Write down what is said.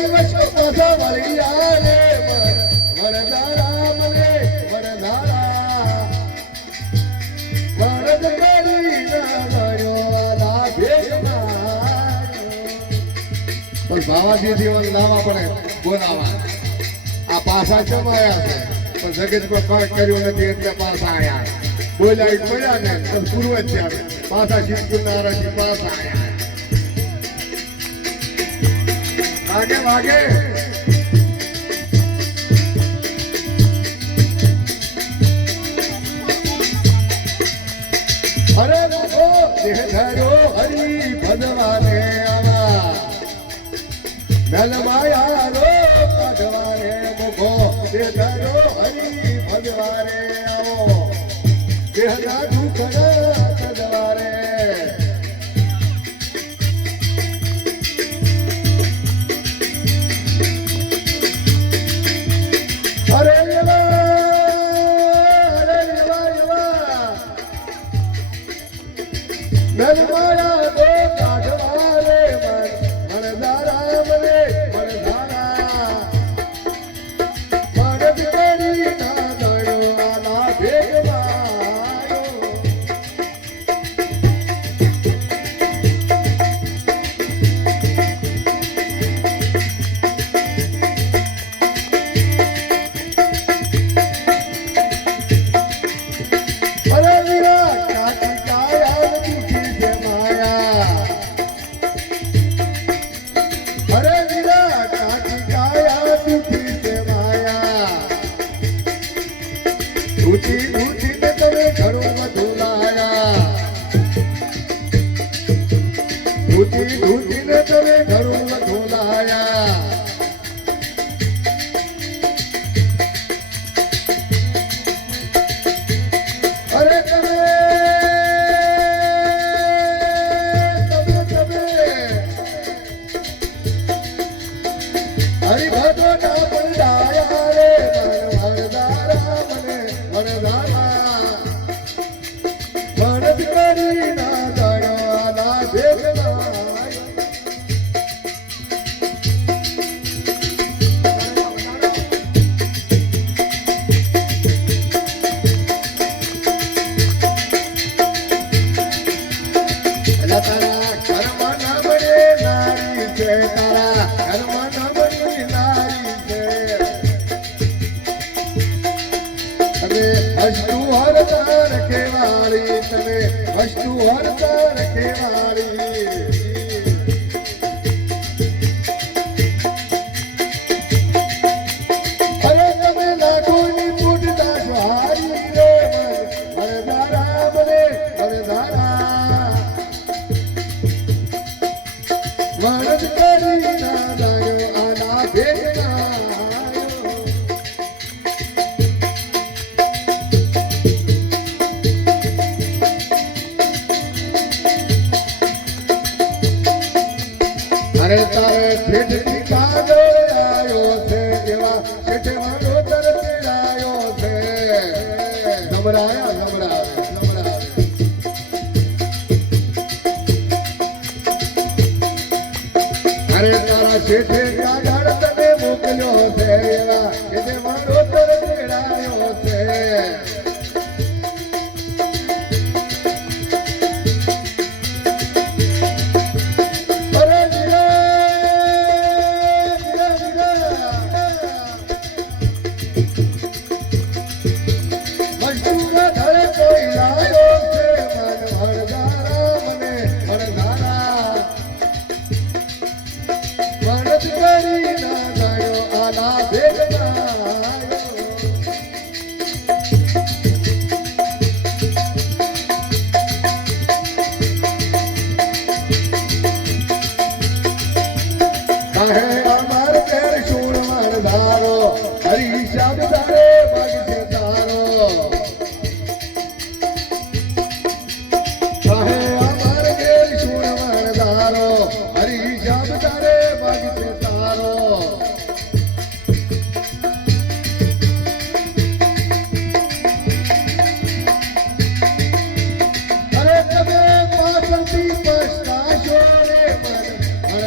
દિવસ પાછા વળી આવે વરદારા મને વરદારા વરદ કરી ના ગયો ના ભેગમાં પણ ભાવાજી જીવન નામા પડે બોલાવા આ પાછા કેમ આવ્યા છે પણ જગત પર ફરક કર્યું નથી એટલે પાછા આવ્યા બોલ્યા પડ્યા ને પૂર્વ જ છે પાછા શીતકુનારાથી પાછા આવ્યા आगे आगे अरे मुखो देह धरो हरि भगवाने आवा नल माया रो भगवाने मुखो देह धरो हरि भगवाने आओ देह ना दुखड़ा भगवाने नलमाया दो काढ़वारे मनदारा मने मनदारा मनद करी ना दयो आला भेगवायो अरे वीरा काटी काया अरे वीरा काटी काया दुखी से माया ऊंची ऊंची ने तने घरों में धुलाया ऊंची ऊंची ने तने घरों में धुलाया अरे तने हरि भगवान बंदाया रे वरदारा मने वरदारा वरद करी ना दया ना भेगना अल्लाह तारा कर्म न बने नारी से तारा कर्म न बने नारी से तमे वस्तु हरता रखे वाली तमे वस्तु हरता रखे वाली अरे तमे लाखों ની ફૂટતા સહારી રે વરદારા બને વરદારા वरद करी ना दयो आला भेगना अरे तारे ठेठ ठिकानो आयो छे एवा ठेठ मानो तरते आयो छे घबराया घबराया अरे तारा शेठे गागा